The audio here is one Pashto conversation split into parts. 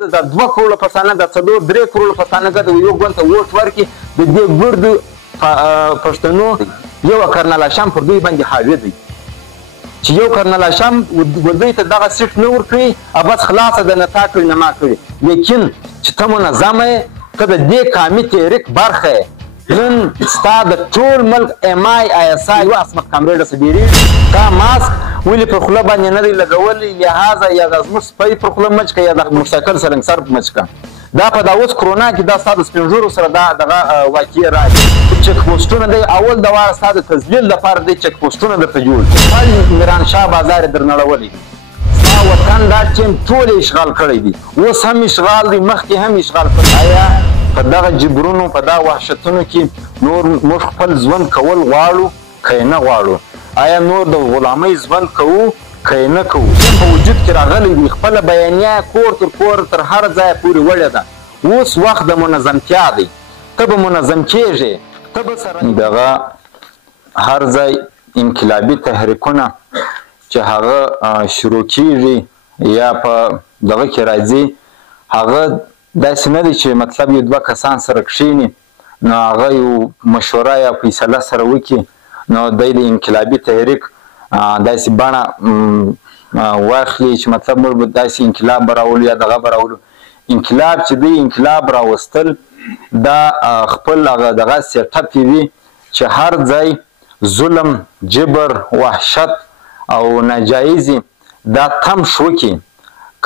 د 2 کروڑه پښتانه د 3 کروڑه پښتانه د یو ګوند ته ووټ ورکړي د دې ګردو پښتنو یو کرنل هاشم پر دوی باندې حاوی دی چې یو کرنل هاشم دوی ته دغه سیټ نه ورکړي او بس خلاصه د نه تا کړي نه ما کړي لیکن چې ته منظمه یې ته د دې قامي تحریک برخه یې نن ستا د ټول ملک ام آی اس آی یو عصمت کامرېډه څه ډېرېږي تا ماسک ولې پر خوله باندې نه دی لګولی لحاظه یا د زموږ سپی پر خوله مچ که یا د موټرسایکل سرنګسر مچ که دا په دا اوس کرونا کې دا ستا د سپین ږیرو سره دا دغه واقعې راځي چک پوسټونه دی اول د واره ستا د تذلیل لپاره دی چک پوسټونه درته جوړ خپل میرانشاه بازار یې درنړولی ستا وطن دا ټیم ټول اشغال کړی دی اوس هم اشغال دی مخکې هم اشغال کړی آیا په دغه جبرونو په دغه وحشتونو کې نور موږ خپل ژوند کول غواړو که یې نه غواړو آیا نور د غلامۍ ژوند کوو که یې نه کوو په وجود کې راغلی دی خپله بیانیه کور تر کور تر هر ځایه پورې وړې ده اوس وخت د منظمتیا دی ته به منظم کېږې ته به سره دغه هر ځای انقلابي تحریکونه چې هغه شروع کېږي یا په دغه کې راځي هغه داسې نه دی چې مطلب یو 2 کسان سره کښېني نو هغه یو مشوره یا فیصله سره وکړي نو دی د انقلابي تحریک داسې بڼه واخلي چې مطلب موږ به داسې انقلاب به راولو یا دغه به راولو انقلاب چې دی انقلاب راوستل دا خپل هغه دغه سیټپ وي چې هر ځای ظلم جبر وحشت او ناجایزي دا تمش وکړي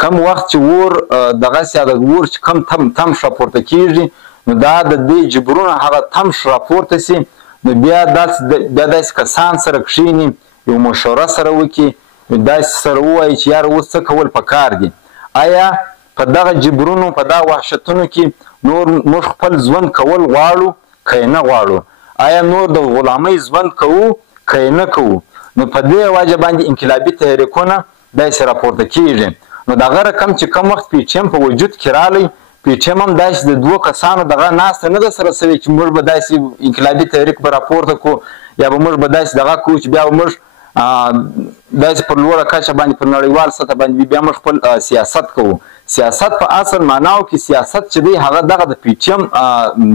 کم وخت چې اور دغسې د اور چې کم تمش راپورته کېږي نو دا د دې جبرونه هغه تمش راپورته سي نو بیا داسې کسان سره کښېني یو مشوره سره وکړي داسې سره ووایي چې یاره اوس څه کول پکار دي آیا په دغه جبرونو په دغه وحشتونو کې نور موږ خپل ژوند کول غواړو که یې نه غواړو آیا نور د غلامۍ ژوند کوو که یې نه کوو نو په دې وجه باندې انقلابي تحریکونه داسې راپورته کېږي نو دغه رقم چې کم وخت پی ټي ایم په وجود کې رالی پی ټي ایم هم داسې د 2 کسانو دغه ناسته نه ده سره سوې چې موږ به داسې انقلابي تحریک به راپورته کړو یا به موږ به داسې دغه کوو چې بیا به موږ داسې پر لوړه کچه باندې پر نړیوال سطح باندې بیا موږ خپل سیاست کوو سیاست په اصل معناو کې سیاست چې دی هغه دغه د پی ټي ایم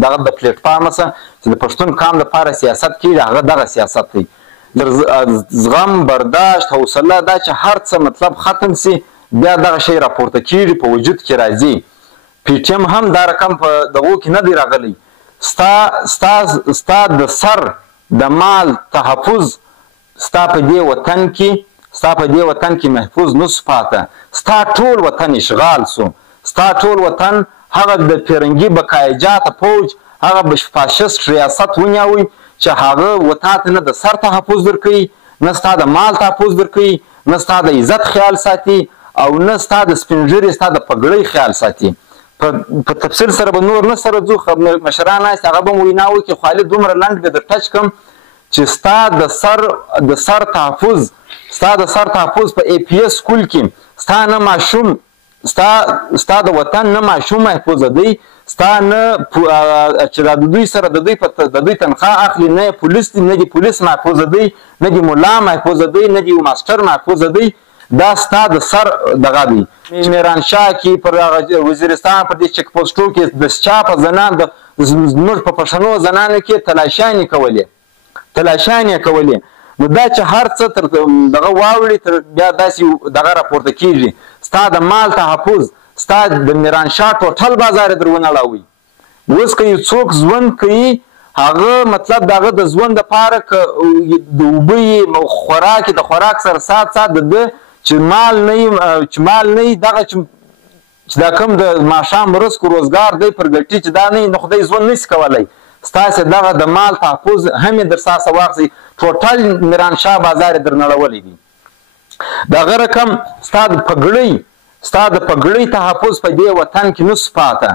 دغه د پلیټفارم څخه چې د پښتون قام لپاره سیاست کېږي هغه دغه سیاست دی زغم برداشت حوصله دا چې هر څه مطلب ختم سي بیا دغه شی راپورته کېږي په وجود کې راځي پی ټي ایم هم دا رقم په دغو کې نه دی راغلی ستا د سر د مال تحفظ ستا په دې وطن کې محفوظ نه سو پاته ستا ټول وطن اشغال سو ستا ټول وطن هغه د فرنګي بقایجات فوج هغه فاشست ریاست ونیوي چې هغه وطاته نه د سر تحفظ درکوي نه ستا د مال تحفظ درکوي نه ستا د عزت خیال ساتي او نه ستا د سپین ږیري ستا د پګړۍ خیال ساتي په تفصیل سره به نور نه سره ځو مشران ناست هغه به مو وینا وکړي خو علي دومره لنډ به در ټچ کړم چې ستا د سر تحفظ په ای پی ایس سکول کې ستا نه ماشوم ستا د وطن نه ماشوم محفوظه دی ستا نه چې د دوی سره د دوی تنخواه اخلي نه پولیس دی نه د پولیس محفوظه دی نه د ملا محفوظه دی نه د یو ماسټر محفوظه دی دا ستا د سر دغه دی میرانشاه کې پر وزیرستان پر دې چک پوسټو کې د چا په زنان زموږ په پښتنو زنانو کې تلاشانې کولې نو دا چې هر څه تر دغه واوړي تر بیا داسې دغه راپورته کېږي ستا د مال تحفظ ستا د میرانشاه ټوټل بازار یې در ونړوي اوس که یو څوک ژوند کوي هغه مطلب دغه د ژوند دپاره که د اوبه خوراک د خوراک سره سات د ده چې مال نه وي دغه چې دا کوم د ماښام رزق روزګار دی پر ګټي چې دا نه وي نو خدای ژوند نشي کولی ستاسې دغه د مال تحفظ هم یې در څخه واخلئ ټوټل میرانشاه بازار یې در نړولی دی دغه رقم ستا د پګړۍ تحفظ په دې وطن کې نه سو پاته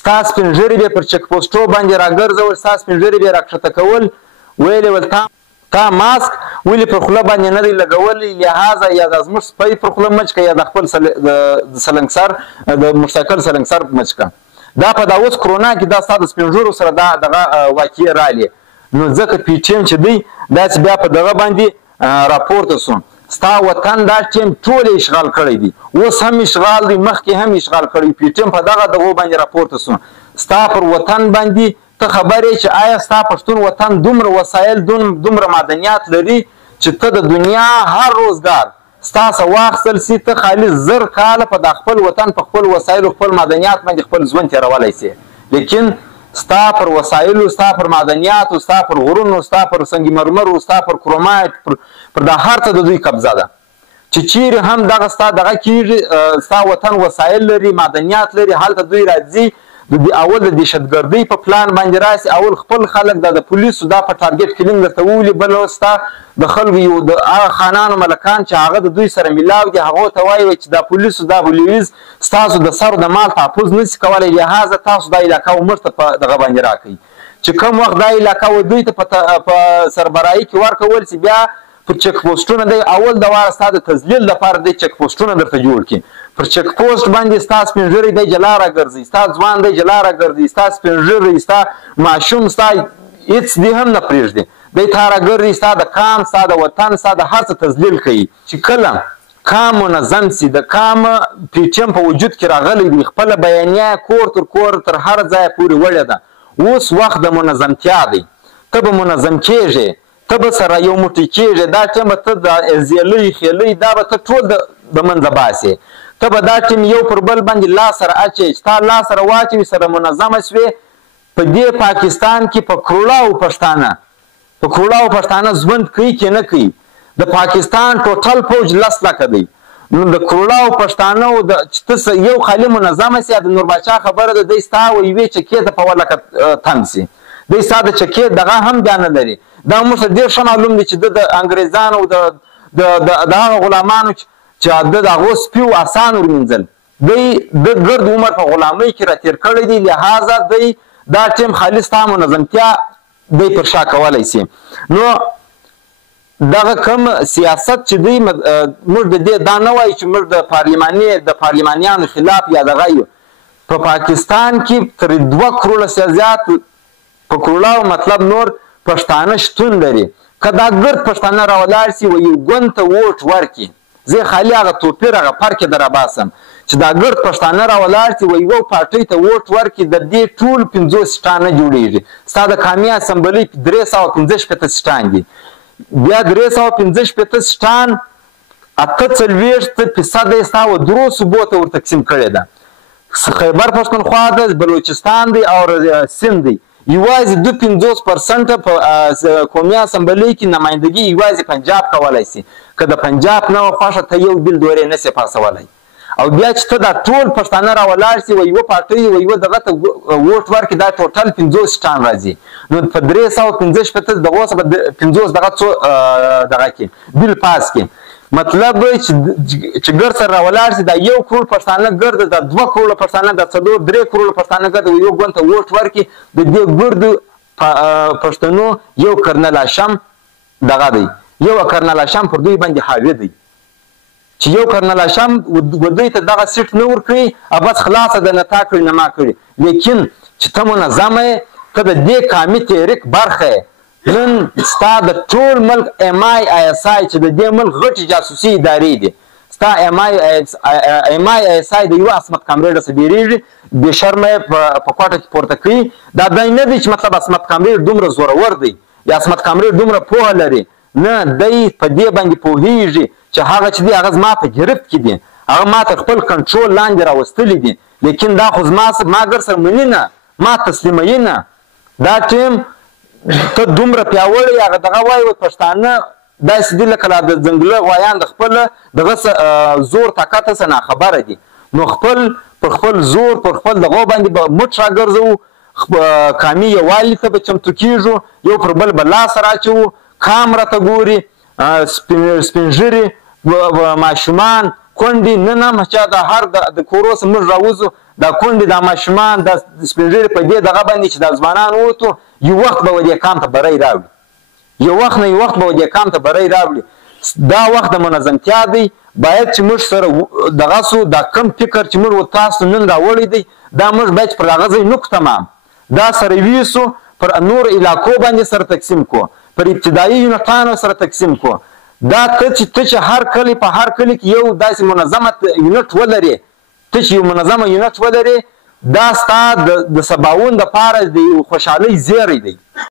ستا سپین ږیري به پر چک پوسټو باندې راګرځول ستا سپین ږیري به یې راکښته کول ویلې ول تا ماسک ولې پر خوله باندې نه دی لګولی لحاظه یا د زموږ سپی پر خوله مچ که یا د خپل سلنګسر د موټرسایکل سلنګسر مچ که دا په دا اوس کرونا کې دا ستا د سپین ږیرو سره دغه واقعې رالې نو ځکه پی ټي ایم چې دی داسې بیا په دغه باندې راپورته سو ستا وطن دا ټیم ټول اشغال کړی دی، اوس هم اشغال دی، مخکې هم اشغال کړی. پی ټی ایم په دغه دغو باندې راپورته سو. ستا پر وطن باندې ته خبر یې چې آیا ستا پښتون وطن دومره وسایل دومره معدنیات لري چې ته د دنیا هر روزګار ستا څه واخیستل سي، ته خالي 1000 کاله په د خپل وطن په خپل وسایلو خپل معدنیات باندې خپل ژوند تېرولی سي. لیکن ستا پر وسایلو، ستا پر معدنیاتو، ستا پر غرونو، ستا پر سنگ مرمرو، ستا پر کرومایټ، پر دا هر څه د دوی قبضه ده. چې چیرې هم دغه ستا دغه کېږي، ستا وطن وسایل لري، معدنیات لري، هلته دوی راځي اول د دهشتګردۍ په پلان باندې راسي، اول خپل خلک د پولیسو دا په ټارګټ کلینګ درته وولي، بل ستا د خلکو یو د هغه خانانو ملکان چې هغه د دوی سره میلاو دي، هغو ته وایي چې دا پولیسو دا بولیویز ستاسو د سر د مال تحفظ نشي کولی، لهذا تاسو دا علاقه موږ ته په دغه باندې راکوئ. چې کوم وخت دا علاقه دوی ته په سربراهي کې ورکول سي، بیا پر چک پوسټونه دی اول د واره ستا د تذلیل لپاره دی چک پوسټونه درته جوړ کړي. پر چک پوسټ باندې ستا سپین ږیری دی جلا راګرځي، ستا ځوان دی جلا راګرځي، ستا سپین ږیری، ستا ماشوم، ستا هېڅ دی هم نه پرېږدي، دی تا راګرځي، ستا د قام، ستا د وطن، ستا د هر څه تذلیل کوي. چې کله قام منظم سي، د قام پی ټی ایم په وجود کې راغلی دی، خپله بیانیه کور تر کور تر هر ځایه پورې وړې ده. اوس وخت د منظمتیا دی، ته به منظم کېږې، ته به سره یو موټی کېږې، دا ټیم به ته د زیلۍ خیلۍ دا به ته ټول د منځه باسې، ته به دا ټیم یو پر بل باندې لاس سره اچوې، چې تا لاس سره واچوي سره منظمه شوې. په دې پاکستان کې په کروړاو پښتانه ژوند کوي که نه کوي؟ د پاکستان ټوټل فوج 10 لکه دی، نو د کروړاو پښتانه چې ته یو خالي منظمه سي، د نورباچا خبره ده، دی ستا و یوې چکې ته په 1 لکه تم سي، دی ستا د چکې دغه هم بیا نه لري. دا موږ ته ډېر ښه معلوم دی چې د انګریزانو د هغه غلامانو چې د هغو سپي و اسان ورمینځل، دی د ګرد عمر په غلامۍ کې راتېر کړی دی، لهذا دی دا ټیم خالي ستا منظمتیا دی پر شا کولی سي. نو دغه کوم سیاست چې دی موږ د دې دا نه وایو چې موږ د پارلمانیانو خلاف یا دغه یو. په پاکستان کې تر 2 کروړه زیات په کروړاو مطلب نور پښتانه شتون لري. که دا ګرد پښتانه راولاړ سي و یو ګوند ته ووټ ورکړي، زه خالي هغه توپیر هغه فرق یې در راباسم چې دا ګرد پښتانه راولاړ سي و یوه پارټۍ ته ووټ ورکړي، د دې ټول 50 سیټان نه جوړېږي. ستا د قامي اسمبلۍ 345 سیټان دي، بیا 345 سیټان 48% یې ستا و 3 صوبو ته ورتقسیم کړې ده. خیبر پښتونخوا ده، بلوچستان دی او سند دی. یوازې 50% په قومي اسمبلۍ کې نمایندګي یوازې پنجاب کولی سي. که د پنجاب نه وه خوښه ته یو بل دورې نه سې پاسولی. او بیا چې ته دا ټول پښتانه راولاړ سي و یوه پارټۍ و یوه دغه ته ووټ ورکړي، دا ټوټل 50 سیټان راځي. نو په 345 دغو څخه به 50 دغه څو دغه کې بل پاس کې مطلب چې ګرد سره راولاړ سي، دا 1 کروړ پښتانه ګرد، دا 2 کروړه پښتانه، دا 3 کروړه پښتانه ګرد یو ګوند ته ووټ ورکړي. د دې ګردو پښتنو یو کرنل هاشم دغه دی، یو کرنل هاشم پر دوی باندې حاوی دی، چې یو کرنل هاشم دوی ته دغه سیټ نه ورکوي، بس خلاصه ده، نه تا کړي نه ما کړي. لیکن چې ته منظمه یې، ته د دې قامي تحریک برخه یې. نن ستا د ټول ملک MI چې د دې ملک غټې جاسوسي ادارې دي، ستا MI د یوه عصمت کامرې څخه بیریږي، بې شرمه یې په کوټه کې پورته کوي. دا دای نه دی چې مطلب عصمت کامرې دومره زورور دی یا عصمت کامرې دومره پوهه لري، نه، دی په دې باندې پوهېږي چې هغه چې دی هغه زما په ګرفت کې دي، هغه ما ته خپل کنټرول لاندې راوستلی دي. لیکن دا خو ما ګر سره مني نه، ما تسلیموي نه. دا ټیم ته دومره پیاوړی هغه دغه وایي پښتانه داسې دي لکه د ځنګله غوایان د خپل دغه زور طاقت څخه ناخبره دي. نو پر خپل زور پر خپل دغو باندې به مټ راګرځوو، قامي یووالي ته به چمتو کېږو، یو پر بل به لاس راچوو، قام راته ګوري، سپین ږیري ماشومان کونډې، نه چا د هر د کورو څخه موږ راوځو، دا کونډې دا ماشومان دا سپین ږیري په دې دغه باندې چې دا ځوانان ووتو، یو وخت به دې قام ته بری راوړي، یو وخت نه یو وخت به دې قام ته بری راوړي. دا وخت د منظمتیا دی، باید چې موږ سره دغه سو دا کم فکر چې موږ تاسو نن راوړی دی، دا موږ باید پر هغه ځای نقطه تمام دا سره ویسو، پر نور علاقو باندې سره تقسیم کو، پر ابتدایي یونټانو سره تقسیم کو، دا ته چې هر کلی په هر کلی کې یو داسې منظمه یونټ ولرې، ته چې یو منظمه یونټ ولرې، دا ستا د سباوون دپاره د یو خوشحالۍ زیری دی.